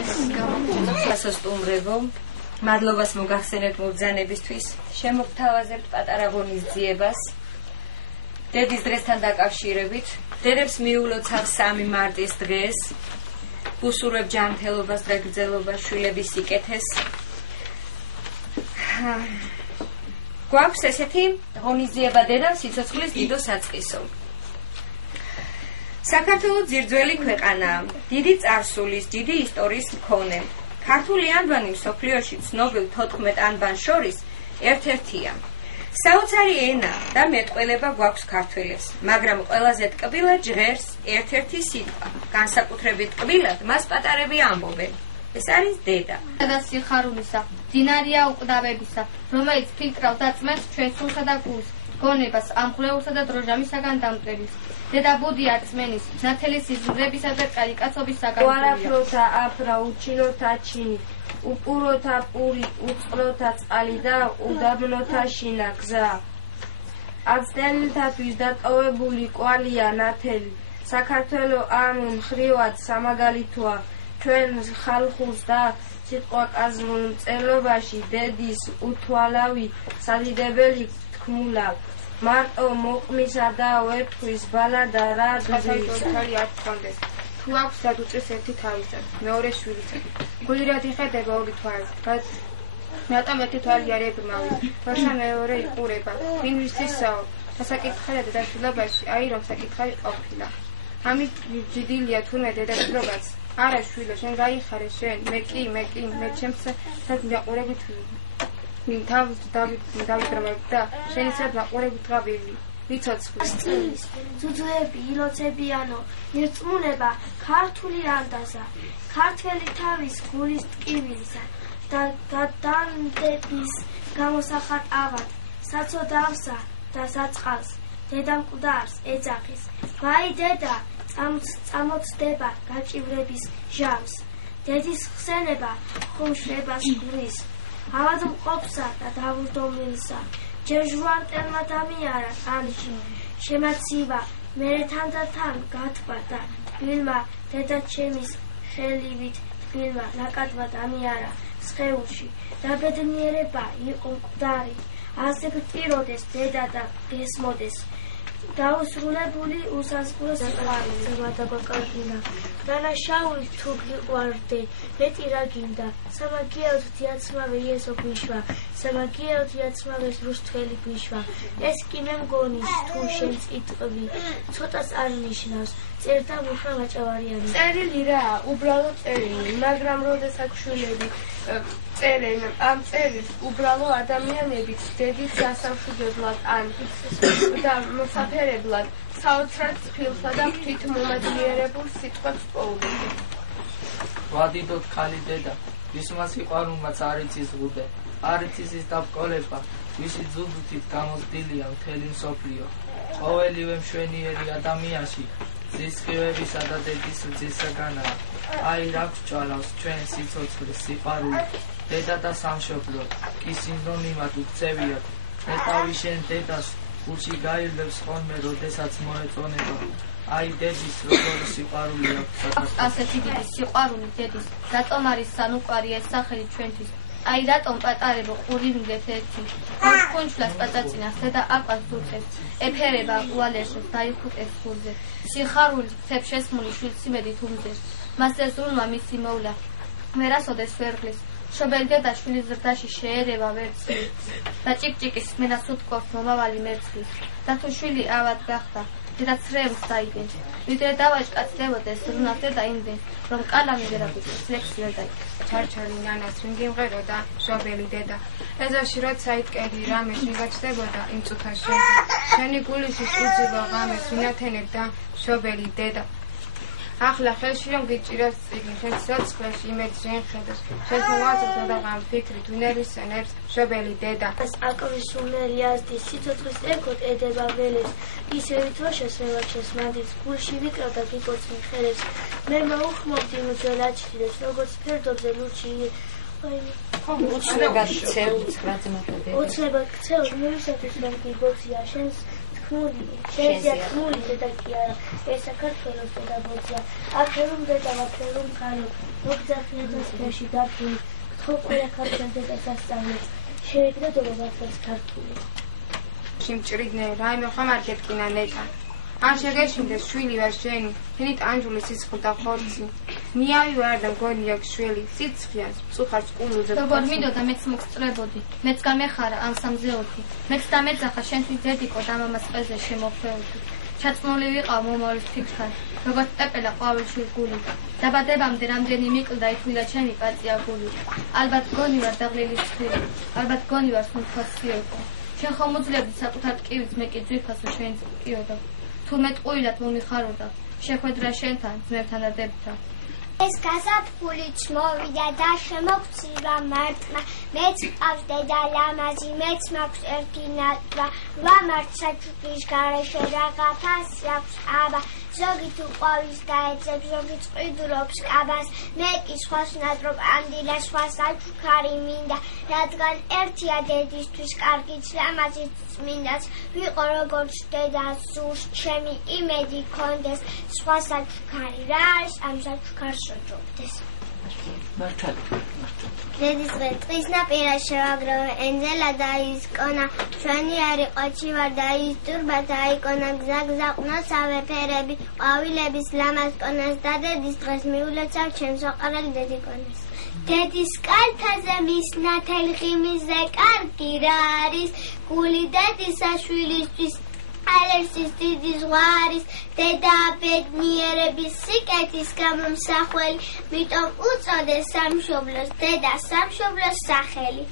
ეს გამოსასტუმრებო მადლობას მოგახსენებთ მობრძანებისთვის შემოგთავაზებთ პატარა ღონისძიებას დედის დღესთან დაკავშირებით დედებს მიულოცავ 3 მარტის დღეს უსურვებ ჯანმრთელობას და გრძელობას შვილების სიკეთეს გვაქვს ესეთი ღონისძიება დედამ სიცოცხლის დიდო საწყისო საქართველოს ძირძველი ქვეყანაა დიდი წარსულის დიდი ისტორიის მქონე ქართული ანბანი მსოფლიოში ცნობილ 14 ანბანს შორის ერთ-ერთია საოცარი ენა და მეტყველება გვაქვს ქართველებს მაგრამ ყველაზე ტკბილად ჟღერს ერთ-ერთი სიტყვა განსაკუთრებით ტკბილად მას პატარები ამბობენ ეს არის დედა და სიხარულისა დინარია უკვდავებისა რომელიც ფილტრავს და წმენს ჩვენ სულსა და გულს გონებას ამხლეურსა და დროჟამისაგან დამტვერვის დედა ბუდია წმენის ნათელის სიზმრებისა და კალიკაცობის საგანძურია უარაფროთა აფრა უჩინოთა ჩინი უპუროთა პური უწყლოთა წყალი და უდაბნოთა შინა გზა აცდენილთათვის დატოვებული კვალია ნათელი საქართველო ამ მხრივად სამაგალითოა ჩვენ ხალხურს და სიტყვაკაზრულ მწერლობაში დედის უთვალავი სადიდებელი თქმულა მარტო მოყმისა და ვერთვის ბალადა რა გზისა არ თქონდეს თუ აქვს სადუწეს ერთი თავისად მეორე შვილისა გულირად იხედება ორი თვალი რატომ ერთი თვალი არ ებრმავი თორსა მეორე იყურება ვინ ვისისაო დასაკითხავდა დედაშვილობაში აი რომ საკითხავი ყოფილა ამით ჯიდილია თურმე დედაშვილობაც არა შვილო შენ გაიხარე შენ მე ჩემს სად მიყურებით თავს დავიბრმავ და შენ ისევ მაყურებით გავივი ვიცოცხლი ძუძუები ილოცებიანო ერწმუნება ქართული რანდაზა ქართველი თავის გულის ტკივილისა და დანდების გამოსახат ავად საწოდავსა და საწყალს დედა მკვდარს ეძახის ვაი დედა წამოწდება გაჭივრების ჟამს დედის ხსენება ხუმშრებას გვრის ავად მყოფსა და დავუსდომილსა ჯერ ჟვანტელმა დამიარა ამში შემაცივა მერე თანდათან გათბა და თბილმა დედა ჩემის ხელივით თბილმა ნაკადვა დამიარა სხეულში და ბედნიერება იყო მკვდარი ასე გტიროდეს დედა და გესმოდეს დაუსრულებული უსაზღურო სიყვარული გადაგაკარგუნა დანაშაული თუ გიყვარდე მეტი რა გინდა სამაგიეროდ დიაცმავე იესო გვიშვა სამაგიეროდ დიაცმავეს რუსთველი გვიშვა ეს კი მე მგონი თუ შენ წიტყვი ცოტას არ ნიშნავს წერდა მუხრა მაჭავარიანი წერილი რა უბრალო წერილი მაგრამ როდესაც შვილები წერენ ამ წერილს უბრალო ადამიანები დედის გასამშვიდებლად ან და მოსაფერებლად საოცრად ფილსა და თვითმომაძლიერებულ სიტყვებს პოულობენ. ვადიდოთ ხალი დედა, ვისმა სიყვარულმაც არ იცის ღუდე, არ იცის ის დაბკოლება, ვისი ძუძუთით გამოსდილია მთელი მსოფლიო. ყოველივე მშვენიერი ადამიანში ზისხივებისა და დედის რძისაგანაა. აი რა გვჭვალავს ჩვენ სიცოცხლის სიყვარული, დედა და სამშობლო, კი სინონიმად უქცევიოთ. ნეტავი შენ დედას გულში გაირბებს ხოლმე, როდესაც მოეწონება. აი დედის როგორი სიყვარული აქვს. ასეთი დიდი სიყვარული დედის, რატომ არის სანუკვარი ეს სახელი ჩვენთვის? აი რატომ პატარებო ყურივინდეთ ერთი ხუნჩლას პაწაწინას დედა აყვას უწევს ეფერება უალეშოს დაიხუტეს გულზე სიხარული ხებ შესმული შვილსიმედით უმძეს მას ეს რულმა მისი მოვლა მერასოდეს ვერღლის შობელი დედა შვილის ზრდაში შეერევა ვერცლი და ჭიკჭიკის მენას უთქოს მომავალი მერცხლის და თუ შვილი ავად გახდა დედა ცრემს დაიგენ ვიდრე დავაჭკაცდებოდეს ზრუნავს დედა იმდენ რომ კალამი ვერ აგვიწყდეს ლექსი ვერ დაიგეს ჩარჩალი ნანას ვინ გიმღეროდა შობელი დედა ეზოში როცა იტკერი რამეს ვიგაჩდებოდა იმ წუთაში შენი გულისის უძილო ღამეს ვინათენებდა შობელი დედა ახლა ხელში რომ გიჭირავს წიგნი შენ სიცოცხლეში იმედს შენ ხედავს შენ მოაწევდა და ღამ ფიქრით ვინერისენებს შობელი დედა ეს აკრისუნერი ასდის სიცოცხლის ეკოთ ედება ველებს ისევ თოშას რევაჩეს მანდის გულში ვიკრავდა გიგოცნი ხელებს მე მოუხმობდი უძველაჩილებს როგორც ფერდობზე ლურჩი უცნებად ქცევ 9 ძმათად უცნებად ქცევ მივისათვის რომ გიგოცია შენს შენზეათქმული დედა კი არა, ეს საქართველოს დედა ბოძია. აფერუმ დედა, აფერუმ ხალო, მოგძახია დასფერში დაფრული, გთხოვ ყველა ქართველ დედას ასწავლეთ, შეეგდო დედაბათას ქართული. Შიმჭრიდნე, რაიმე ხომ არ გეტკინა ნეტა. ან შეგეშინდეს შვილი ვარ შენი, შენი ტანჯული სიცხლ და ხორცი. ნიავი ვარ და მგონი აქვს შველი, სიცხიანს, მწუხარს ყულუზე. როგორ მინდოდა მეც მოგსწრებოდი, მეც გამეხარა ამ სამზეოთი, მეც დამეძახა შენთვის დედიკო და მამას ყეზე შემოხვეოდი. ჩაწნული ვიყავ მომავლის ფიქრთან, როგორც პეპელა ყვავილში გული. დაბადებამდე რამდენი მიკლდა ითვლა ჩემი პაწია გული. ალბათ გონი ვარ დაღლილი ცხვირი, ალბათ გონი ვარ სუნთქოს სიოთო. შენ ხომ უძლებდი საკუთარ ტკივით, მე კი ძვირფასო შენიც პიოდა. თურმე ტყუილად მომიხაროდა, შეხვედრა შენთან, ძმებთან და დებთან. ეს გაზაფხულიც მოვიდა და შემოგწირვა მარტმა, მეც ყავს დედა ლამაზი, მეც მაქვს ერთი ნატვა, ვამართ საჩუქრის გარეშე რაღაცა აქვს აბა, ზოგი თუ ყვავის გაეძებს, ზოგი წყვიდულობს კაბას, მე კი სხვას ნატრობ ამდილა, სხვა საჩუქარი მინდა, რადგან ერთია დედისთვის კარგიც, ლამაზიც წმინდაც, ვიყო როგორც დედა სურს, ჩემი იმედი კონდეს, სხვა საჩუქარი რა არის ამ საჩუქარს დედის დღე ტყის ნაპირას შევაგროვე ენძელა და ის კონა ჩვენი არის ყოჩი ვარ და ის ტურბა დაიკონა გზა ყნოსავე ფერები ყვავილების ლამაზ კონას და დედის დღეს მიულოცავ ჩემს ოყარელ დედიკონას დედის კალთაზე მის ნათელ ღიმისზე კარგი რა არის გული დედისა შვილისთვის ალერსის დიდი ზღვარის დედა ბედნიერების სიკეთის გამომსახველი მიტომ უწოდეს სამშობლოს დედა სამშობლოს სახელი